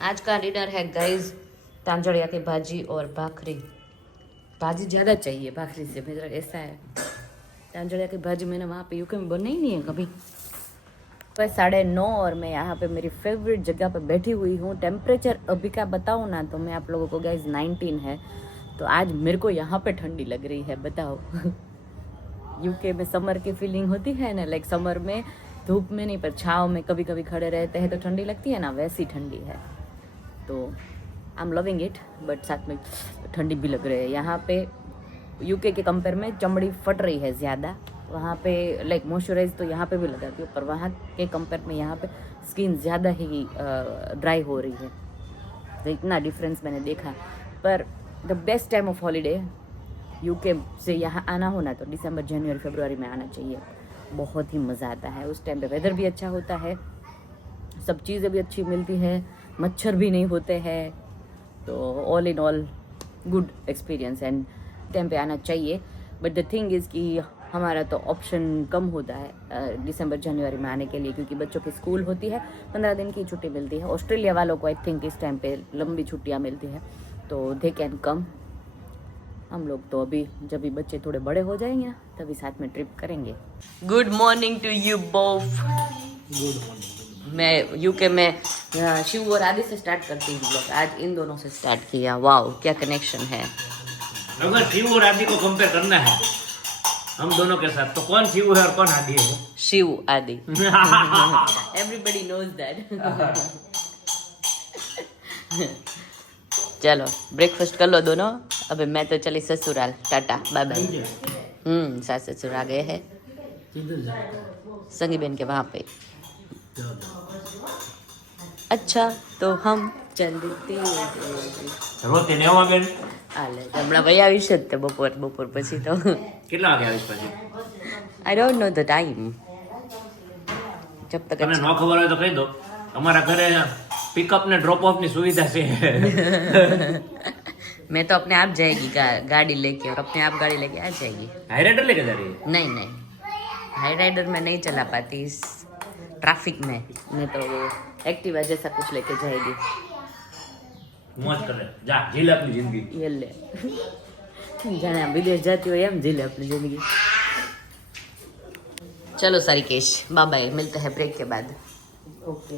आज का डिनर है गाइस तांजड़िया की भाजी और भाखरी। भाजी ज़्यादा चाहिए भाखरी से, मेरा ऐसा है। तांजड़िया की भाजी मैंने वहाँ पे यूके में बनाई नहीं है कभी। पर 9:30 और मैं यहाँ पे मेरी फेवरेट जगह पे बैठी हुई हूँ। टेम्परेचर अभी का बताऊँ ना तो मैं आप लोगों को गाइस 19 है। तो आज मेरे को यहाँ पे ठंडी लग रही है, बताओ। यूके में समर की फीलिंग होती है ना, लाइक समर में धूप में नहीं पर छाँव में कभी कभी खड़े रहते हैं तो ठंडी लगती है ना, वैसी ठंडी है। तो I am loving it, but साथ में ठंडी भी लग रही है। यहाँ पे यूके के कंपेयर में चमड़ी फट रही है ज़्यादा। वहाँ पे लाइक मॉइस्चराइज तो यहाँ पे भी लगाती हूँ, पर वहाँ के कंपेयर में यहाँ पे स्किन ज़्यादा ही ड्राई हो रही है। तो इतना डिफरेंस मैंने देखा। पर the best time of holiday UK से यहाँ आना हो ना तो दिसंबर, जनवरी, फरवरी में आना चाहिए। बहुत ही मज़ा आता है उस टाइम पे। वेदर भी अच्छा होता है, सब चीज़ें भी अच्छी मिलती है, मच्छर भी नहीं होते हैं। तो all in all good experience and time पे आना चाहिए। बट द थिंग इज़ कि हमारा तो ऑप्शन कम होता है दिसंबर जनवरी में आने के लिए, क्योंकि बच्चों की स्कूल होती है, 15 दिन की छुट्टी मिलती है। ऑस्ट्रेलिया वालों को आई थिंक इस टाइम पे लंबी छुट्टियाँ मिलती है, तो दे कैन कम। हम लोग तो अभी जब भी बच्चे थोड़े बड़े हो जाएंगे ना तभी साथ में ट्रिप करेंगे। Good morning to you both. Good morning. मैं यूके में शिव और आदि से स्टार्ट करती हूँ ब्लॉग। आज इन दोनों से स्टार्ट किया। वाओ क्या कनेक्शन है। अगर शिव और आदि को कंपेयर करना है हम दोनों के साथ तो कौन शिव है और कौन आदि है? Shiv Adi. Everybody knows that. चलो ब्रेकफास्ट कर लो दोनों। अबे मैं तो चली ससुराल, टाटा बाय बाय। सास ससुर आ गए हैं संगी बहन के वहाँ पे। अच्छा तो हम चलते રોતે 9 વાગે હાલે હમણાં ભાઈ આવીશ જ તે બપોર પછી તો કેટલા વાગે આવીશ પછી? I don't know the time. जब तक તને ન ખબર હોય તો કહી દો, અમારા ઘરે પિકઅપ ને ડ્રોપ ઓફ ની સુવિધા છે। मैं तो अपने आप जाएगी गाड़ी लेके, और अपने आप गाड़ी लेके आ जाएगी। હાઈ રાઈડર લેકે जा रही है? नहीं हाई राइडर में नहीं चला पाती इस ट्रैफिक में। मैं तो वो एक्टिवा जैसा कुछ लेके जाएगी। मौज करे जा, झील अपनी जिंदगी। ये ले जाने विदेश जाती हो एम झीले अपनी जिंदगी। चलो सारिकेश बाय बाय, मिलते हैं ब्रेक के बाद। ओके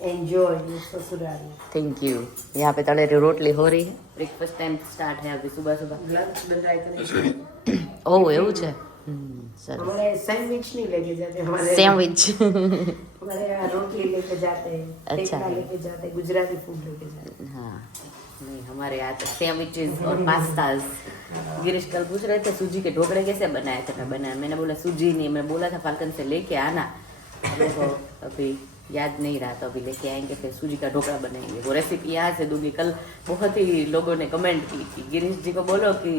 एंजॉय ससुराल। Thank you. यहाँ पे तड़े रोटली हो रही है। ब्रेकफास्ट टाइम स्टार्ट है अभी सुबह सुबह। लंच बनाए करेंगे। ओह એવું છે। सर हमारे सैंडविच नहीं लेके जाते, हमारे सैंडविच। हमारे यहाँ रोटली लेके जाते हैं, अच्छा। टेकड़ा लेके जाते हैं, गुजराती फूड लेके जाते हैं। हाँ नहीं हमारे यहाँ तो सैंडविचेस और पास्ताज। गिरीश कल पूछ रहे थे सूजी के ढोकड़े कैसे बनाए थे, मैं बनाया। मैंने बोला सूजी नहीं, मैं बोला था फाल्कन से लेके आना। देखो अभी याद नहीं रहा, तो अभी लेके आएंगे फिर सूजी का ढोकड़ा बनाएंगे। वो रेसिपी यहाँ से दूंगी। कल बहुत ही लोगों ने कमेंट की कि गिरीश जी को बोलो कि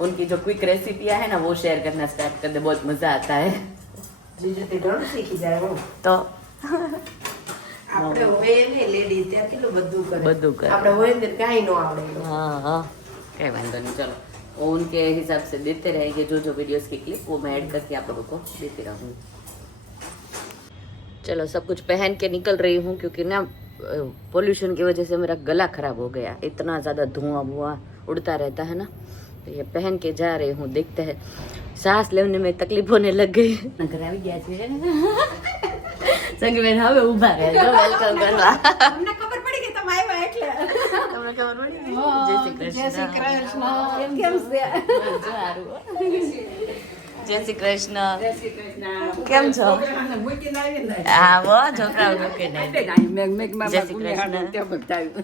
उनकी जो क्विक रेसिपियाँ है ना वो शेयर करना स्टार्ट कर दे, बहुत मज़ा आता है। બીજું તે ઘણું શીખી જાય હો। तो આપણે હોય ને લેડી ત્યાં કેટલું બધું કરે, બધું કરે। આપણે હોય ને કાંઈ ન આવડે। हाँ कहीं वांधो नहीं। चलो वो उनके हिसाब से देते रहेंगे, जो वीडियोस की क्लिप वो मैं ऐड करके आप लोगों को देती रहूँगी। चलो सब कुछ पहन के निकल रही हूँ, क्योंकि ना पोल्यूशन की वजह से मेरा गला खराब हो गया। इतना ज़्यादा धुआं वुआं उड़ता रहता है ना, तो ये पहन के जा रही हूँ। देखते हैं, सांस लेने में तकलीफ होने लग गई। घर આવી ગયા છે સંગીબેન, હવે ઊભા રહેજો, વેલકમ કરવા। અમને ખબર પડી કે તમે આવ્યા એટલે। તમને ખબર પડી? જય શ્રી કૃષ્ણ। જય શ્રી કૃષ્ણ। કેમ છે? સારું। જય શ્રી કૃષ્ણ। જય શ્રી કૃષ્ણ। કેમ છો? છોકરાઓને મૂકીને આવીને હા વો છોકરાઓ મૂકીને જય શ્રી કૃષ્ણ। ત્યાં બતાવ્યું।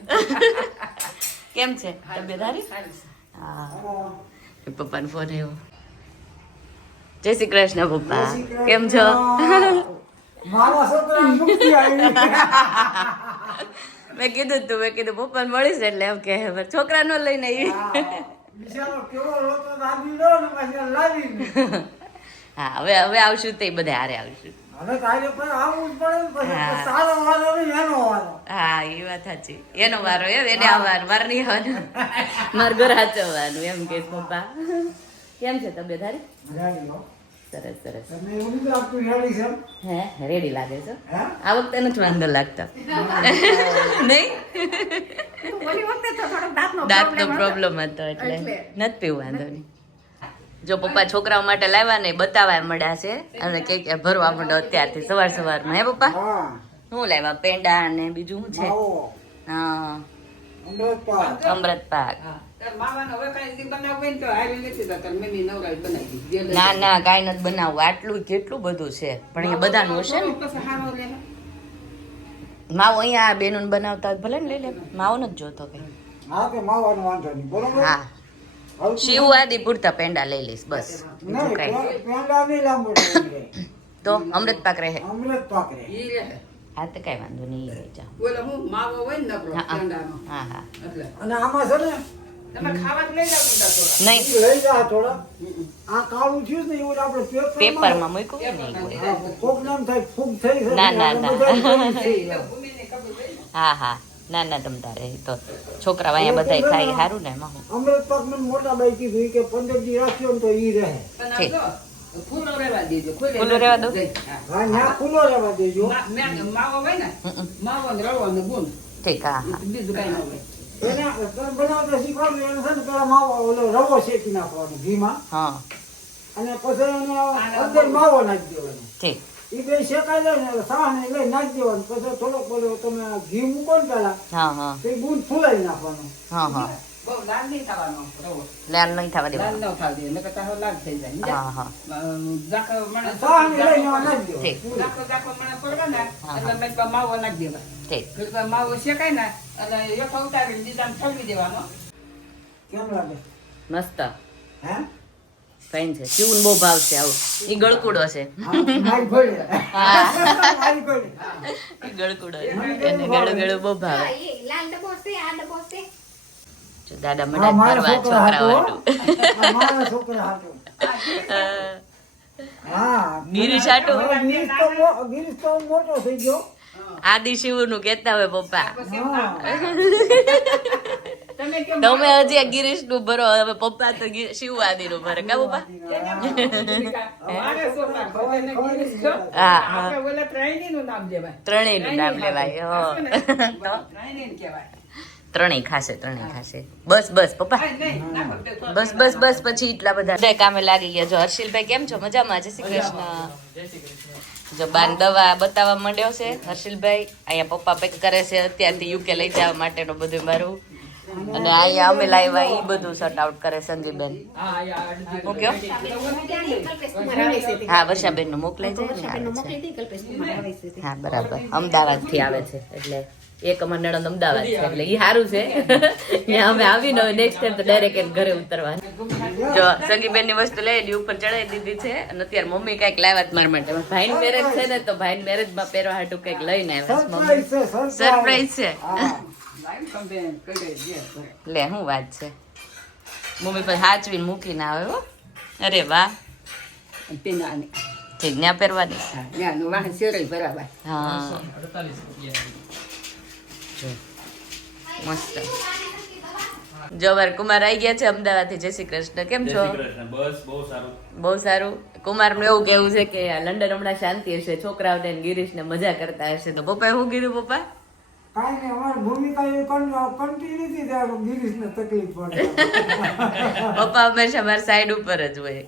કેમ છે તબિયત સારી? હા પપ્પાનો ફોન આવ્યો। જય શ્રી કૃષ્ણ પપ્પા, કેમ છો? મારા છોકરા મુક્તિ આવી। મેં કીધું પપ્પાને મળીશ એટલે એમ કે છોકરા નો લઈને આવી। બિચારો કેવો રોતો દાદી નો ને પછી લાવી। હા હવે આવશું તે બધા હારે આવશું। હવે તારે પણ આવવું જ પડે ને પછી હા। તારો વારો નહીં એનો વારો। હા એ વાત સાચી, એનો વારો એમ એને આવવાનું, મારે નહીં આવવાનું, મારે ઘર હાચવવાનું એમ કે પપ્પા। કેમ છે તબિયત સારી? રેડી હો। સરસ સરસ। તમે એવું નથી લાગતું રેડી છે? હે રેડી લાગે છે? હે? આ વખતે નથી વાંધો લાગતો નહીં? ઓલી વખતે તો થોડોક દાંતનો દાંતનો problem હતો. પ્રોબ્લેમ હતો એટલે એટલે. નથી પીવું વાંધો નહીં. જો પપ્પા છોકરાઓ માટે લાવ્યા ને બતાવવા મળ્યા છે અને કે ભરવા માંડો અત્યારથી સવારમાં હે પપ્પા હા શું લાવ્યા પેંડા ને બીજું શું છે માવો હા અમૃત પાક અમૃત પાક તાર માવાનો હવે કાંઈ દી બનાવવું હોય ને તો આવી નથી તો તાર મમ્મી નવરાઈ બનાવી દીધી. ના ના કાંઈ નથી બનાવવું આટલું કેટલું બધું છે પણ એ બધાનું હશે ને પછી હારો રહે. માવો અહીંયા આ બેનું બનાવતા હોય ભલે ને લઈ લે માવો નથી જોતો કઈ હા કે માવાનો વાંધો નહીં બરોબર હા હવે શિવ આદિ પૂરતા પેંડા લઈ લઈશ બસ બીજું નહીં કાંઈ પેંડા નહીં લાંબો રહે. તો અમૃત પાક રહે અમૃત પાક રહે ઈ રહે. હા તો કઈ વાંધો નહીં લઈ જાઓ ઓલો હું માવો હોય ને નકરો હા, હા. પેંડાનો. હા હા એટલે અને આમાં છે ને તમે ખાવા જ લઈ જાવ બધા થોડા. નહીં ઈ લઈ જા થોડા આ કાળું થયું છે ને એવું આપણે પેપરમાં મૂક્યું હોય ને એવું હોય. કોક નામ થાય ફૂગ થઈ છે ના, ના, ના. બધા જોઈ છે. ભૂમિને ખબર હોય ને. હા હા ના ના તમ તારે ઈ તો છોકરા અહીંયા બધા ખાઈ સારું ને એમાં હું અમૃત પાક ને મોટા બાઈ કીધું કે 15 દી રાખ્યો ને તો ઈ રહે પણ ઠીક. આમ જો, ખુલ્લો રહેવા દેજો. ખુલ્લો રહેવા દો? હા. હા ન્યા ખુલ્લો રહેવા દેજો માવો હોય ને માવો ને રવો ને ગુણ ઠીક હા હા બીજું કઈ ન હોય. એને તમે બનાવતા શીખવાડું એને છે ને પેલા માવો ઓલો રવો શેકી નાખવાનો ઘીમાં હા અને પછી એને અંદર માવો નાખી દેવાનો ઠીક ઈ બે શેકાઈ જાય ને સાહને લઈ નાખી દેવાનું પછી થોડોક બોલો તમે ઘી મૂકો ને પેલા હા હા તો ઈ બૂંદ ફૂલાઈ નાખવાનું હા હા બહુ લાલ નહીં થવાનો રવો. લાલ નહીં થવા લાલ દેવાનું ન થવા દે નકર તારો લાલ થઈ જાય. હા હા જાખો માણસ સાહને લઈને નાખી ઠીક. દેવાનું જાખો માણસ પડવાના હા, એટલે મેં તો માવો નાખી દેવા. ઠીક એટલે માવો શેકાય ને એટલે એક ઉતારીને બીજાને ઠલવી દેવાનો. કેમ લાગે મસ્ત હે ફાઈન છે શિવને બહુ ભાવ છે આવું ઈ ગળકુડો છે હા, મારી ઘોડે. હા મારી ઘોડે. ઈ ગળકુડો છે એને ગળું ગળું બહુ ભાવે એ લાલ ડબ્બો છે આ ડબ્બો છે. જો દાદા આ મડા મારા ફરવા છોકરા છોકરા હાટુ, આ મારા છોકરા હાટુ. હા ગિરીશ હાટુ? હવે ગિરીશ તો મોટો થઈ ગયો આદિ શિવ નું કેતા હોય પપ્પા હા તમે કેમ તમે હજી આ ગિરીશ નું ભરો હવે પપ્પા તો શિવ આદિ નું ભરે કા પપ્પા મારે છોકરા બધાને ગિરીશ છો. હા, હા. આપણે ઓલા ત્રણેયનું નામ દેવાય. ત્રણેય નું નામ લેવાય હો. ત્રણેયને કહેવાય. ત્રણેય ખાશે બસ બસ પપ્પા આ નહીં, ના ફક્ત તો- બસ બસ બસ પછી એટલા બધા બધા કામે લાગી ગયા જો હર્ષિલભાઈ કેમ છો મજામાં જય શ્રી કૃષ્ણ જો બાન દવા બતાવવા માંડ્યો છે હર્ષિલભાઈ અહીંયા પપ્પા પેક કરે છે અત્યારથી યુકે લઈ જવા માટેનું બધું મારું અને અહીંયા અમે લાવ્યા ઈ બધું સર્ટ આઉટ કરે સંજીવબેન હું કયો હા વર્ષાબેન નું મોકલાઈ જાય ને આવે છે. હા બરાબર અમદાવાદ થી આવે છે એટલે એક અમાર નણંદ અમદાવાદ છે એટલે ઈ સારું છે ત્યાં અમે આવીને હવે નેક્સ્ટ ટાઈમ તો ડાયરેક્ટ ઘરે ઉતરવાનું જો સંગીબેન ની વસ્તુ લઈ ઉપર ચડાવી દીધી છે અને અત્યારે મમ્મી કઈક લાવ્યા મારા માટે ભાઈ મેરેજ છે ને તો ભાઈ મેરેજ માં પહેરવા હાટું કઈક લઈને આવ્યા છે મમ્મી સરપ્રાઈઝ છે હા. લાઈન કમ્પ્લેન કરી દે. લે શું વાત છે મમ્મી પછી હાચવીને મૂકીને આવે હો અરે વાહ પીનાની. ઠીક ત્યાં પહેરવાની હા, ત્યાંનું વાહન શેરય બરાબર. હા જો મસ્ત જવાર કુમાર આવી ગયા છે અમદાવાદ થી જય શ્રી કૃષ્ણ કેમ છો બસ બહુ સારું બહુ સારું કુમાર નું એવું કેવું છે કે આ લંડન હમણાં શાંતિ હશે છોકરાઓને ને ગિરીશ ને મજા કરતા હશે તો પપ્પાએ શું કીધું પપ્પા કાંઈ નહીં, અમારી ભૂમિકા એ કંટી નથી ત્યારે ગિરીશને તકલીફ પડે પપ્પા હંમેશા મારી સાઈડ ઉપર જ હોય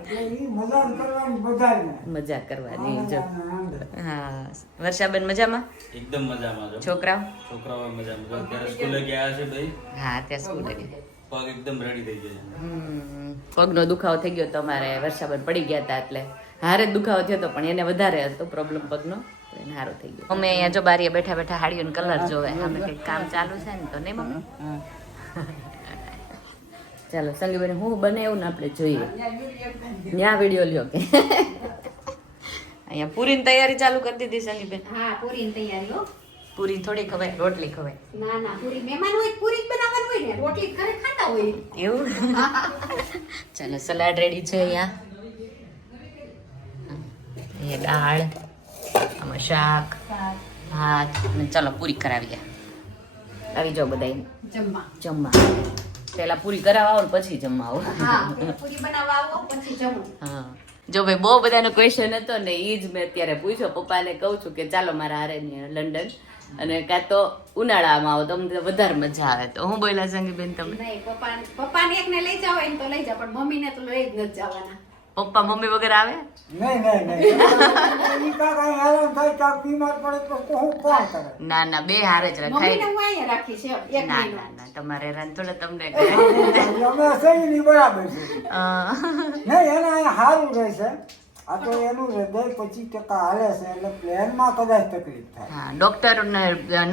એટલે ઈ મજા કરવાની બધાને મજા કરવાની જો આનંદ. હા વર્ષાબેન મજામાં એકદમ મજામાં છો છોકરાઓ છોકરાઓ મજામાં અત્યારે સ્કૂલે ગયા છે ભાઈ હા ત્યાં સ્કૂલે ગયા પગ એકદમ રેડી થઈ ગયા પગનો દુખાવો થઈ ગયો તમારે વર્ષાબેન પડી ગયા હતા એટલે હારે જ દુખાવો થયો હતો પણ એને વધારે હતો પ્રોબ્લેમ પગનો તો એને હારો થઈ ગયો અમે અહીંયા જો બારીએ બેઠા બેઠા હાડીઓનો કલર જોવે અમે કંઈક કામ ચાલુ છે ને તો નહીં મમ્મી ચાલો સંગીબેન હું બનાવ્યું ને આપણે જોઈએ ત્યાં વિડીયો લ્યો કે અહીંયા પૂરીની તૈયારી ચાલુ કરી દીધી સંગીબેન હા પૂરીની તૈયારી હો. પૂરી થોડી ખવાય રોટલી ખવાય ના ના પૂરી મહેમાન હોય તો પૂરી જ બનાવવાનું હોય ને રોટલી ઘરે ખાતા હોય. એવું ચાલો સલાડ રેડી છે અહીંયા એ દાળ આમાં શાક ભાત અને ચાલો પૂરી કરાવીએ આવી જાઓ બધા જમવા. જમવા પેલા પૂરી કરાવવા આવો ને પછી જમવા આવો હા પૂરી બનાવવા આવો પછી જમવું. હા જો ભાઈ બહુ બધાનો ક્વેશ્ચન હતો ને એ જ મેં અત્યારે પૂછ્યો પપ્પાને કહું છું કે ચાલો મારા હારે ને લંડન અને કાં તો ઉનાળામાં આવો તમને વધારે મજા આવે. તો હું બોલ્યા સંગીબેન તમે? નહીં, પપ્પાને એકને લઈ જાવ એને તો લઈ જાવ, પણ મમ્મીને તો લઈ જ નથી જવાના. પપ્પા મમ્મી વગર આવે? નહીં ઈ કાંઈ હેરાન થાય કાંઈક બીમાર પડે તો કોણ કરે? ના ના, બે હારે જ મમ્મીને રખાય. હું અહીંયા રાખીશ એમ, એક ના મહિનો. ના ના, તમારે હેરાન થોડા તમને અમે સહી ની બરાબર છે. અ, નહીં એને અહીંયા સારું રહેશે. આ તો એનું હૃદય 25% હાલે છે એટલે પ્લેનમાં કદાચ તકલીફ થાય. હા, ડોક્ટર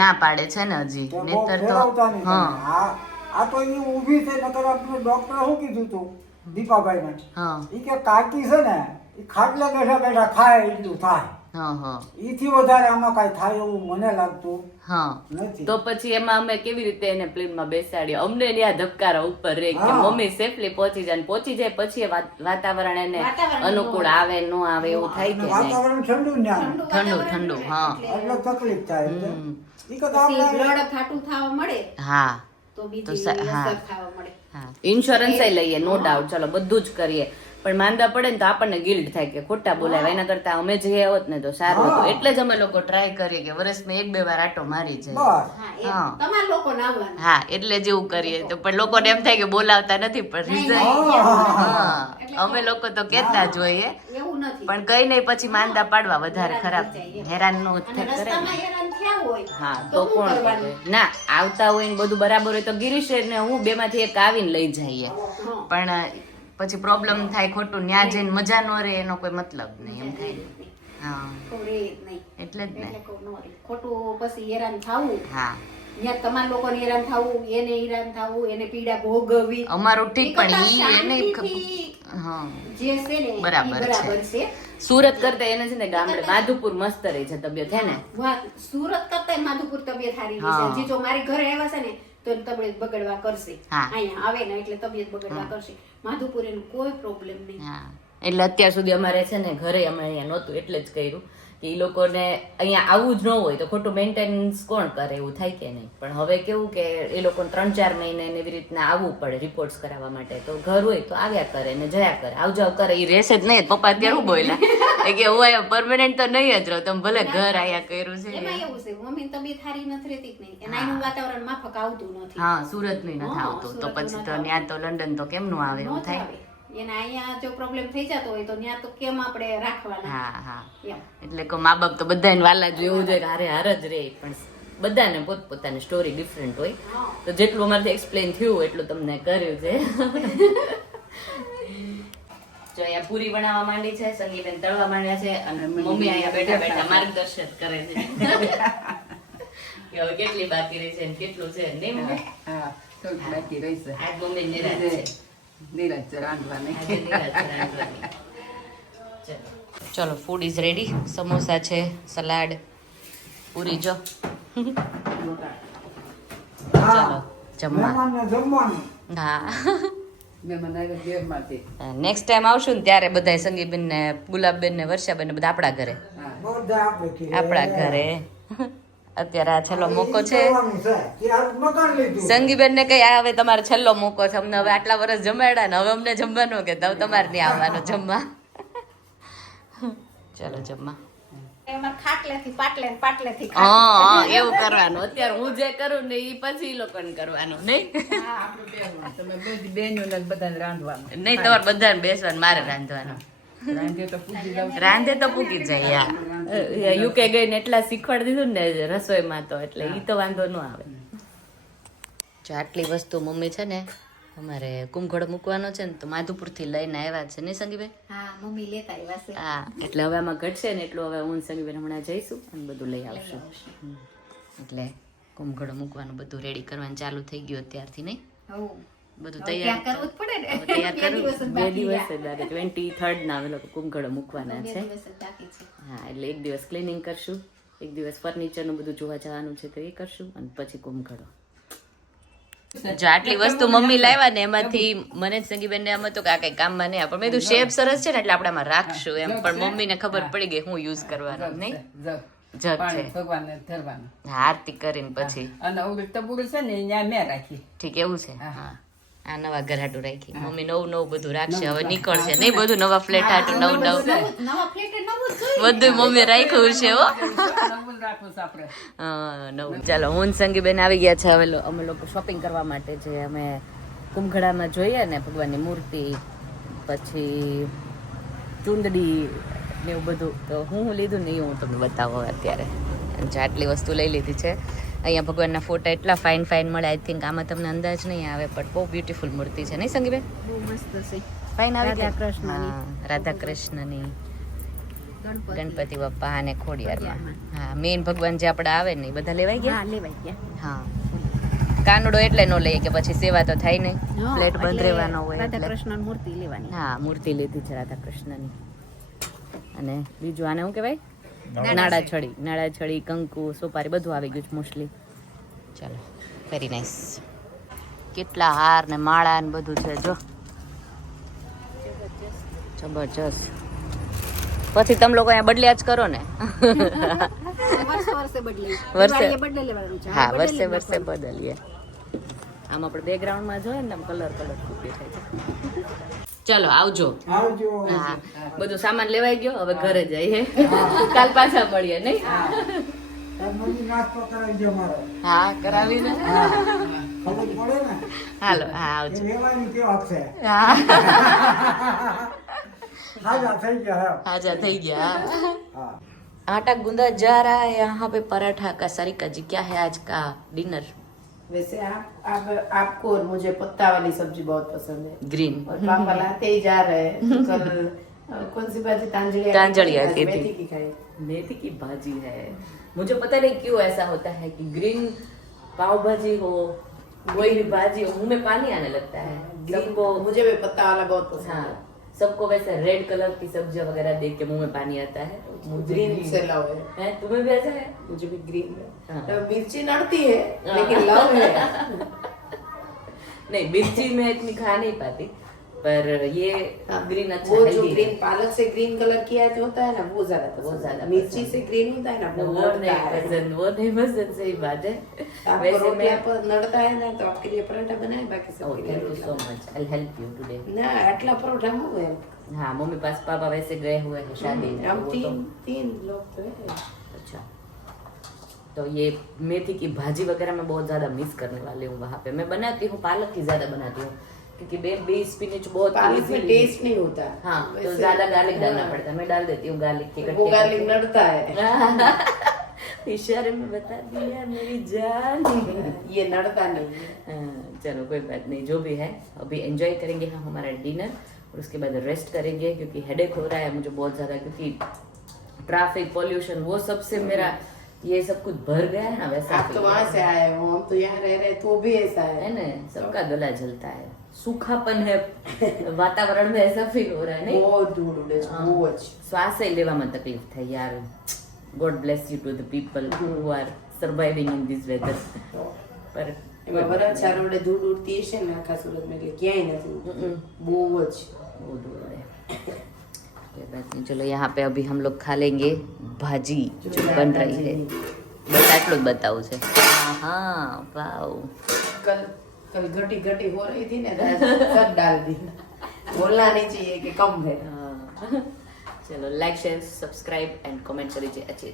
ના પાડે છે ને હજી, તો બહુ નહીતર તો ફેરવતા નહીં હા તમે. આ તો એ ઊભી છે નકર આપણે ડોક્ટરે શું કીધું તું દીપાભાઈને હા ઈ કે કાકી છે ને ઈ ખાટલે બેઠા બેઠા ખાય એટલું થાય. હા હા ઈથી વધારે આમાં કાંઈ થાય એવું મને લાગતું હા. નથી. તો પછી એમાં અમે કેવી રીતે એને પ્લેનમાં બેસાડ્યો? અમને ત્યાં ધબકારા ઉપર રે કે હા. મમ્મી સેફલી પહોંચી જાય, ને પહોંચી જાય પછી એ વાતાવરણ એને વાતાવરણ અનુકૂળ નો આવે ન આવે એવું થાય અને કે નહીં? વાતાવરણ ઠંડુ ને આમ. ઠંડુ ઠંડુ, હા. એટલે તકલીફ થાય એટલે. હમ. ઈ કે પછી આપણે બ્લડ ખાટું થવા મળે હા તો તો બીજી હા. અસર થવા મળે. હા, ઇન્સ્યોરન્સ લઈએ નો ડાઉટ, ચલો બધું જ કરીએ, પણ માંદા પડે ને તો આપણને ગિલ્ટ થાય કે ખોટા બોલાવે, એના કરતા અમે જઈએ હોત ને તો સારું હતું. એટલે જ અમે લોકો ટ્રાય કરીએ કે વર્ષમાં 1-2 વાર આટો મારી જાય. બસ હા, એમ. હા. તમારા લોકોને આવવાનું. હા, એટલે જ એવું કરીએ. તો પણ લોકોને એમ થાય કે બોલાવતા નથી, પણ નહીં, રીઝન નહીં, એવું નથી. હા, એટલે અમે લોકો તો કહેતા જ હોઈએ, એવું નથી. પણ કઈ નહીં પછી માંદા પાડવા વધારે હેરાન ખરાબ, થઈ જાય. હેરાન નો અને કરે ને. રસ્તામાં હેરાન થયા હોય હા, તો તો શું કોણ કરવાનું? કરે? ના, આવતા હોય ને બધું બરાબર હોય તો ગિરીશ ને હું બેમાંથી એક આવીને લઈ જઈએ, હા. પણ પછી પ્રોબ્લેમ થાય ખોટું, ન્યા જઈને મજા ન રહે એનો કોઈ મતલબ નહીં, એમ થાય. હા, તો રે જ નહીં. એટલે જ ને. એટલે કહું ન રે. ખોટું પછી હેરાન થવું, હા, ત્યાં તમારા લોકોને હેરાન થવું, એને હેરાન થવું, એને પીડા ભોગવવી. અમારું ઠીક, એ કરતાં પણ ઈ એને શાંતિથી હા જે છે ને ઈ બરાબર છે. બરાબર છે. સુરત કરતા એને છે ને ગામડે માધુપુર મસ્ત રહી છે તબિયત, હે ને? સુરત કરતા માધુપુર તબિયત સારી હા. રહેશે. હજી જો મારી ઘરે આવ્યા છે ને તો એની તબિયત બગડવા કરશે. હા. અહીંયા આવે ને એટલે તબિયત બગડવા કરશે. માધુપુર એનું કોઈ પ્રોબ્લેમ નહીં. હા, એટલે અત્યાર સુધી અમારે છે ને ઘરે અમે અહીંયા નહોતું એટલે જ કર્યું કે ઈ લોકોને અહીંયા આવવું જ ન હોય તો ખોટું મેન્ટેનન્સ કોણ કરે, એવું થાય કે નહીં. પણ હવે કેવું કે એ લોકોને 3-4 મહિને ને એવી રીતના આવવું પડે રિપોર્ટ્સ કરાવવા માટે, તો ઘર હોય તો આવ્યા કરે ને જયા કરે, આવ જાવ કરે. ઈ રહેશે જ નહીં. પપ્પા અત્યારે શું બોલ્યા કે હું અહીંયા પરમેનન્ટ તો નહીં જ રહું, તમે ભલે ઘર આયા કર્યું છે. એમાં એવું છે મમ્મીની તબિયત સારી નથી રહેતી કે નહીં, એના એનું વાતાવરણ માફક આવતું નથી. હા, સુરત નહીં નથી હા, આવતું, તો સુરતનું પછી તો નથી ત્યાં તો લંડન તો કેમનું આવે એવું નહોતું થાય. આવે. એના અહીંયા જો પ્રોબ્લેમ થઈ જતો હોય તો ત્યાં તો કેમ આપણે રાખવાના હા હા, એમ. એટલે કે મા બાપ તો બધાને વાલા જ એવું જોઈએ કે હારે હાર જ રહે, પણ બધાને પોતપોતાની સ્ટોરી ડિફરન્ટ હોય. હા. તો જેટલું અમારથી એક્સપ્લેન થયું એટલું તમને કર્યું છે. જો અહીંયા પૂરી બનાવવા માંડી છે, સંગીતને તળવા માંડ્યા છે, અને મમ્મી અહીંયા બેઠા બેઠા માર્ગદર્શન કરે છે કે હવે કેટલી બાકી રહી છે ને કેટલું છે, નહીં મમ્મી? હા, થોડુંક બાકી રહેશે. આજ મમ્મી નિરાશ છે. નિરાશ છે રાંધવાની. આજે નિરાશ છે રાંધવાની. ચલો, ફૂડ ઇઝ રેડી. સમોસા છે, સલાડ, પૂરી. જો હા. ચલો જમવા. મહેમાનને જમવાનું. હા, મહેમાન આવ્યા ઘેરમાંથી. નેક્સ્ટ ટાઈમ આવશું ને ત્યારે બધા સંગીબેન ને ગુલાબબેન ને વર્ષાબેન ને બધા આપણા ઘરે. હા. બધા આપણે કીધું. આપણા ઘરે. અત્યારે આ છેલ્લો મોકો છે. કરવાનું છે. ત્યાં મકાન લીધું. સંગીબેન ને કઈ આ હવે તમારો છેલ્લો મોકો છે, અમને હવે આટલા વર્ષ જમાડ્યા ને હવે અમને જમવાનું કે હવે તમારે નહીં આવવાનું જમવા. ચલો જમવા. એમાં ખાટલેથી પાટલે ને પાટલેથી હા, એવું કરવાનું. અત્યારે હું જે કરું ને એ પછી ઈ લોકોને કરવાનું, નહીં? આપણું પહેરવાનું. તમે બધી બહેનોને બધાને રાંધવાનું. નહીં, તમારે બધાને બેસવાનું, મારે રાંધવાનું. રાંધે તો પૂછી જાવ. રાંધે તો પૂકી જાય યાર. યુકે ગઈને એટલા શીખવાડી દીધું ને રસોઈમાં તો, એટલે ઈ તો વાંધો ન આવે. જો આટલી વસ્તુ મમ્મી છે ને અમારે કુંભઘડો મૂકવાનો છે ને તો માધુપુરથી લઈને આવ્યા છે, નહીં સંગીભાઈ? હા, મમ્મી લેતા આવ્યા છે. હા, એટલે હવે આમાં ઘટશે ને એટલું હવે હું સંગીભાઈ હમણાં જઈશું અને બધું લઈ આવશું. એટલે કુંભઘડો મૂકવાનું બધું રેડી કરવાનું ચાલુ થઈ ગયું અત્યારથી, નહીં? હઉ. બધું હવે તૈયાર ત્યાં કરવું જ પડે ને. હવે તૈયાર બે કરવું. દિવસ જ 2 બાકી દિવસ રહ્યા. જ 23rd ના અમે લોકો કુંભઘડો મૂકવાના બે છે. દિવસ જ બાકી છે. હા, એટલે એક દિવસ ક્લિનિંગ કરશું, એક દિવસ ફર્નિચરનું બધું જોવા જવાનું છે તો એ કરશું, અને પછી કુંભઘડો. જો આટલી વસ્તુ મમ્મી લાવ્યા ને એમાંથી મને જ સંગીબેન ને એમ હતું કે આ કઈ કામમાં નહીં, પણ મેં કીધું શેપ સરસ છે ને એટલે આપણે આમાં રાખશું એમ, પણ મમ્મીને ખબર પડી ગઈ હું યુઝ કરવાનો, નહીં? જગ. જગ છે. પાણી ભગવાનને ધરવાનું. હા, આરતી કરીને પછી. અને ઓલું ટબુરું છે ને ત્યાં મેં રાખી. ઠીક, એવું છે. હા, આ નવા ઘર હાટું રાખી મમ્મી નવું નવું બધું રાખશે હવે નીકળશે નહીં બધું નવા ફ્લેટ હાટું નવું નવું નવા ફ્લેટ નવું જ જોઈએ. બધું મમ્મી રાખ્યું છે હો નવું રાખવું છે આપણે. હા નવું ચાલો હું ને સંગીબેન આવી ગયા છે હવે અમે લોકો શોપિંગ કરવા માટે જે અમે કુંભગડામાં જોઈએ ને ભગવાનની મૂર્તિ પછી ચુંદડી ને એવું બધું તો હું લીધું ને એ હું તમને બતાવું હવે અત્યારે જે આટલી વસ્તુ લઈ લીધી છે અહીંયા ભગવાનના ફોટા એટલા ફાઇન ફાઇન મળે આઈ થિંક આમાં તમને અંદાજ નહીં આવે પણ બહુ બ્યુટીફુલ મૂર્તિ છે નહીં સંગીબેન બહુ મસ્ત છે. ફાઇન આવી રાધા કૃષ્ણની. રાધા કૃષ્ણની ગણપતિ. ગણપતિ બાપ્પા અને ખોડિયારમાં હા મેઇન ભગવાન જે આપણે આવે ને એ બધા લેવાઈ ગયા હા લેવાઈ ગયા. હા કાનુડો એટલે ન લઈએ કે પછી સેવા તો થાય નહીં હા, પ્લેટ બંધ એટલે રહેવાનો હોય રાધા એટલે કૃષ્ણ મૂર્તિ લેવાની. હા મૂર્તિ લીધી છે રાધા કૃષ્ણની અને બીજું આને શું કહેવાય નાળા છડી કંકુ સોપારી બધું આવી ગયું છે મોસ્ટલી ચાલો વેરી નાઇસ કેટલા હાર ને માળા ને બધું છે જો જબરજસ્ત પછી તમે લોકો અહીંયા બદલ્યા જ કરો ને વર્ષે બદલે વર્ષે. દિવાળીએ બદલે લેવાનું છે. હા બદલી વર્ષે વર્ષે નાખવાનું. બદલીએ આમ આપણે બેકગ્રાઉન્ડમાં જોઈએ ને આમ કલર દેખાય છે ચાલો આવજો આવજો હા બધું સામાન લેવાઈ ગયો હવે ઘરે જઈએ કાલ પાછા મળીએ નહીં મમ્મી નાસ્તો કરાવી દો મારો હા કરાવીને ખબર પડે ને હાલો હા એ આવજો લેવાની કેવો આપશે હા હાજા થઈ ગયા आजा થઈ ગયા હા आटा गूंदा जा रहा है यहाँ पे पराठा का सारिका जी क्या है आज का डिनर वैसे आप आपको और मुझे पत्ता वाली सब्जी बहुत पसंद है ग्रीन और पापा लाते ही जा रहे हैं तो कल कौन सी भाजी तांजलिया तांजलिया की थी। मेथी की खाई मेथी की भाजी है मुझे पता नहीं क्यों ऐसा होता है कि ग्रीन पाव भाजी हो कोई भी भाजी हो मुंह में पानी आने लगता है सबको मुझे भी पत्ता वाला बहुत पसंद हाँ है सबको वैसे रेड कलर की सब्जियां वगैरह देख के मुंह में पानी आता है मुझे ग्रीन green से लव है है तुम्हें भी ऐसा है मुझे भी ग्रीन हाँ। है मिर्ची नड़ती है लेकिन लव है नहीं मिर्ची मैं इतनी खा नहीं पाती पर ये ग्रीन अच्छा वो जो healthy है। ग्रीन पालक से ग्रीन कलर किया जो होता है ना वो ज्यादा वो पसंद ज्यादा है मिर्ची पसंद से ग्रीन होता है ना वो वो नड़ता नहीं है पसंद वो नहीं पसंद सही बात है आपको वैसे रोटियां मैं पर नड़ता है ना तो आपके लिए पराठा बनाए बाकी Oh, सबके लिए thank you rotla. so much. I'll help you today. ना आटला परोठा हो गए हाँ मम्मी पास पापा वैसे गए हुए हैं शादी में हम तो वो तीन लोग तो है अच्छा तो ये मेथी की भाजी वगैरह मैं बहुत ज्यादा मिस करने वाली हूँ वहाँ पे मैं बनाती हूँ पालक की ज्यादा बनाती हूँ क्योंकि बे स्पिनच बहुत पालक में easily- टेस्ट नहीं होता हाँ तो वैसे- ज्यादा गार्लिक डालना हाँ, पड़ता है मैं डाल देती हूँ गार्लिक के वो गार्लिक नड़ता है इशारे में बता दिया मेरी जान ये नड़ता नहीं है हाँ, चलो कोई बात नहीं जो भी है अभी एंजॉय करेंगे हम हमारा डिनर और उसके बाद रेस्ट करेंगे क्योंकि हेडेक हो रहा है मुझे बहुत ज़्यादा क्योंकि ट्रैफिक पॉल्यूशन वो सबसे मेरा ये सब कुछ भर गया है ना वैसा आप तो feel वहां हो से रहा है। आए हो हम तो यहाँ रह रहे तो भी ऐसा है है ना सबका गला जलता है सूखापन है वातावरण में ऐसा फील हो रहा है नहीं बहुत धूल उड़े છે, બહુ જ શ્વાસ લેવામાં તકલીફ થાય યાર God bless you to the people who are surviving in this weather પર એમાં વરાછા રોડે ધૂળ ઉડતી હશે ને આખા સુરતમાં એટલે ક્યાંય નથી ઉડતી. બહુ જ वो दूर है कोई बात नहीं चलो यहाँ पे अभी हम लोग खा लेंगे भाजी जो बन रही है बस आटલું જ બતાવું છે हाँ वाओ कल घटी घटी हो रही थी ना तो ऐसे सब डाल दी बोलना नहीं चाहिए कि कम है चलो like share subscribe and comment करिए अच्छे